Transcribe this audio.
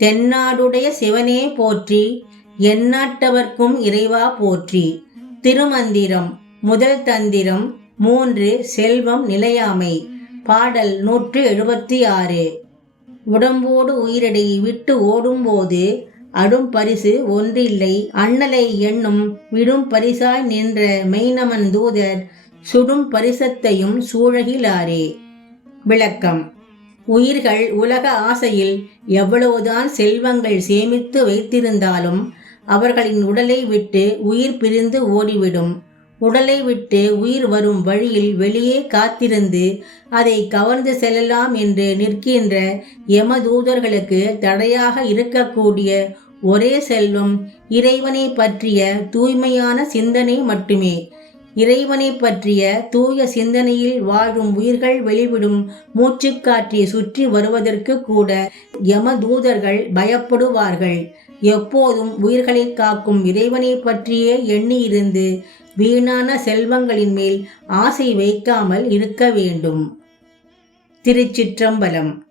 தென்னாடுடைய சிவனே போற்றி எந்நாட்டவர்க்கும் இறைவா போற்றி. திருமந்திரம் முதல் தந்திரம் மூன்று செல்வம் நிலையாமை. பாடல் நூற்று எழுபத்தி ஆறு உடம்போடு உயிரடை விட்டு ஓடும்போது அடும் பரிசு ஒன்றில்லை. அண்ணலை எண்ணும் விடும் பரிசாய் நின்ற மெய்னமன் தூதர் சுடும் பரிசத்தையும் சூழகிலாரே. விளக்கம். உயிர்கள் உலக ஆசையில் எவ்வளவுதான் செல்வங்கள் சேமித்து வைத்திருந்தாலும் அவர்களின் உடலை விட்டு உயிர் பிரிந்து ஓடிவிடும். உடலை விட்டு உயிர் வரும் வழியில் வெளியே காத்திருந்து அதை கவர்ந்து செல்லலாம் என்று நிற்கின்ற யமதூதர்களுக்கு தடையாக இருக்கக்கூடிய ஒரே செல்வம் இறைவனை பற்றிய தூய்மையான சிந்தனை மட்டுமே. இறைவனை பற்றிய தூய சிந்தனையில் வாழும் உயிர்கள் வெளிவிடும் மூச்சுக்காற்றை சுற்றி வருவதற்கு கூட யமதூதர்கள் பயப்படுவார்கள். எப்போதும் உயிர்களை காக்கும் இறைவனை பற்றியே எண்ணியிருந்து வீணான செல்வங்களின் மேல் ஆசை வைக்காமல் இருக்க வேண்டும். திருச்சிற்றம்பலம்